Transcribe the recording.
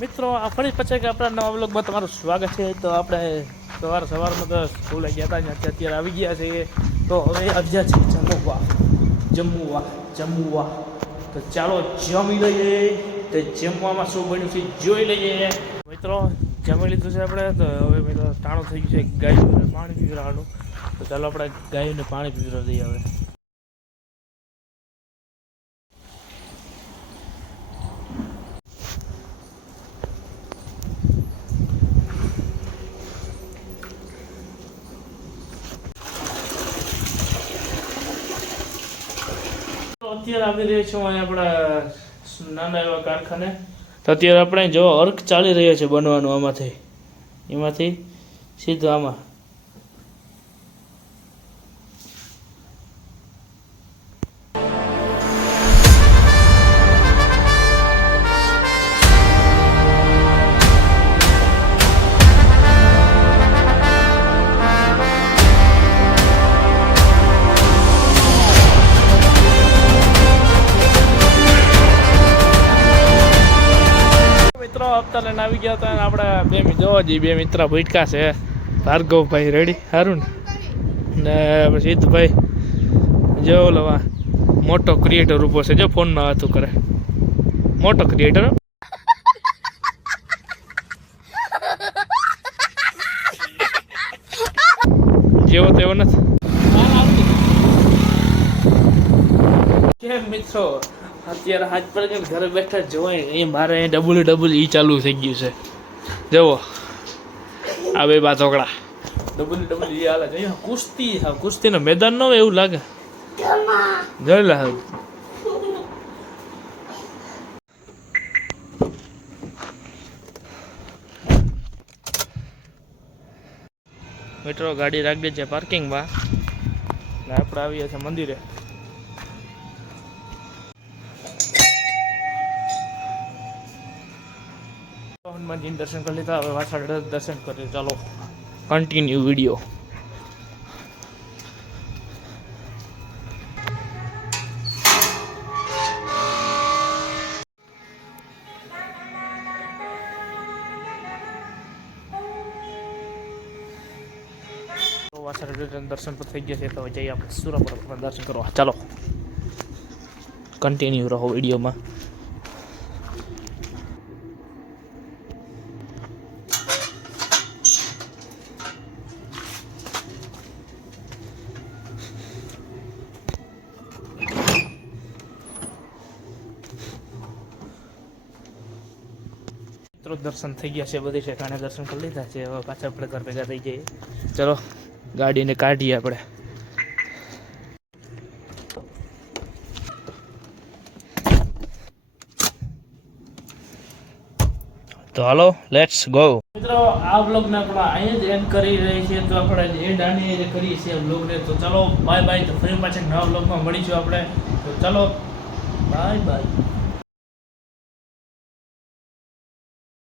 મિત્રો આ ફરી પછી કે આપણા નવા વ્લોગમાં તમારું સ્વાગત છે. તો આપણે સવારમાં તો સ્કૂલે ગયા હતા, અત્યારે આવી ગયા છીએ. તો હવે આવ્યા છે જમવા. તો ચાલો જમી લઈએ. તો જમવામાં શું બન્યું છે જોઈ લઈએ. મિત્રો જમી લીધું છે આપણે. તો હવે મિત્રો ટાણું થઈ ગયું છે ગાયોને પાણી પીવડાવવાનું. તો ચાલો આપણે ગાયોને પાણી પીવડાવી દઈએ હવે. અત્યારે આવી રહ્યા છું અહીંયા આપણા નાના એવા કારખાને. તો અત્યારે આપણે જો અર્ક ચાલી રહ્યો છે બનવાનું એમાંથી સીધું આમાં. હપ્તા લઈને આવી ગયા હતા. આપણે બે મિત્ર ભૂટકા છે, ભાર્ગવભાઈ રેડી હારું ને પછી સિદ્ધભાઈ જો ઓલો મોટો ક્રિએટર ઊભો છે, જો ફોનમાં વાતું કરે, મોટો ક્રિએટર. જેવો તેવો નથી. કેમ મિત્રો અત્યારે હાથ પર ઘરે બેઠા જોવાય એ મારે ડબલ ચાલુ થઈ ગયું છે. જુઓ આ બે બાતોકડા ડબલ હાલે છે. કુસ્તીનો મેદાન ન હોય એવું લાગે. જોઈ લે મિત્રો ગાડી રાખી છે પાર્કિંગમાં. આપણે આવીએ છીએ મંદિરે. હનુમાનજીને દર્શન કરી લીધા. હવે પાછળ દર્શન કરીએ. ચાલો કન્ટિન્યુ વિડીયો. દર્શન પર થઈ ગયા છે. તો જઈએ આપણે સુરાપુરા દર્શન કરવા. ચાલો કન્ટિન્યુ રહો વિડીયોમાં. દર્શન થઈ ગયા છે, બધી ઠેકાણે દર્શન કરી લીધા છે. હવે પાછા આપણે ઘર ભેગા થઈ જઈએ. ચલો ગાડીને કાઢીએ આપણે. તો હાલો લેટ્સ ગો. મિત્રો આ બ્લોગને આપણે અહીંયા જ એન્ડ કરી રહી છીએ. તો આપણે એન્ડ આની કરીએ છીએ બ્લોગને. તો ચાલો બાય બાય. તો ફરી પાછા નવા બ્લોગમાં મળીશું આપણે. તો ચાલો બાય બાય.